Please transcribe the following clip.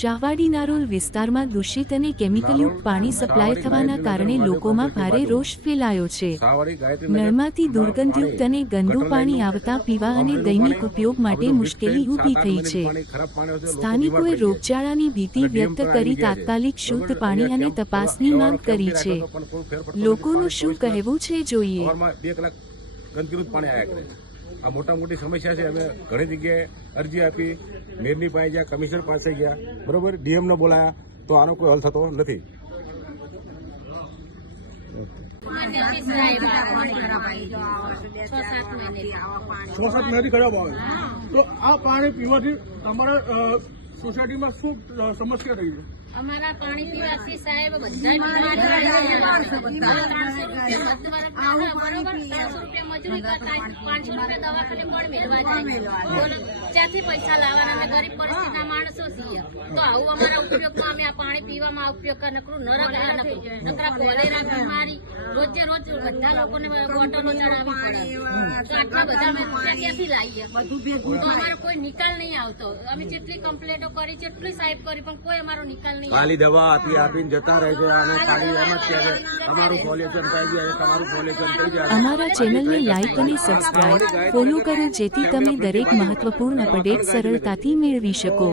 શાહવાડી નારોલ વિસ્તારમાં દૂષિત અને કેમિકલયુક્ત પાણી સપ્લાય થવાના કારણે લોકોમાં ભારે રોષ ફેલાયો છે। નળમાંથી દુર્ગંધયુક્ત અને ગંદુ પાણી આવતા પીવા અને દૈનિક ઉપયોગ માટે મુશ્કેલી ઊભી થઈ છે। સ્થાનિકોએ રોગચાળાની ભીતિ વ્યક્ત કરી તાત્કાલિક શુદ્ધ પાણી અને તપાસની માંગ કરી છે। લોકોનું શું કહેવું છે જોઈએ। आ मोटा मोटी समस्या है। अमे घणी जगह अरजी आपी, मेयरनी पासे गया, कमिश्नर पास गया, बराबर डीएम ने बोलाया तो आनो कोई हल थतो नथी। छह सात महीने खराब आवे तो आ पानी पीवाथी तमारा सोसायटी में शू समस्या रही है। અમારા પાણી પીવાથી સાહેબ બધા ₹300 મજૂરી કરતા 500 રૂપિયા દવાખાને પણ મેળવા જાય ત્યાંથી પૈસા લાવવાના। અમે ગરીબ પરિસ્થિતિના માણસો છીએ તો આવું અમારા ઉપયોગમાં અમે આ પાણી પીવામાં ઉપયોગ નકરું નકરા કોલેરા બીમારી રોજે રોજ બધા લોકોને બોટલો ચડાવવી પડે તો આટલા બધા અમે રૂપિયા ક્યાંથી લાવીએ તો અમારો કોઈ નિકાલ નહીં આવતો। અમે જેટલી કમ્પ્લેન્ટો કરી જેટલી સાહેબ કરી પણ કોઈ અમારો નિકાલ નહીં। खाली दवा आपी आपी जता रहे छे અને ખાલી એમ જ કહે તમારું સોલ્યુશન થઈ જાય તમારું સોલ્યુશન થઈ જાય। અમારા ચેનલને લાઈક અને સબસ્ક્રાઇબ ફોલો કરો જેથી તમે દરેક મહત્વપૂર્ણ અપડેટ સરળતાથી મેળવી શકો।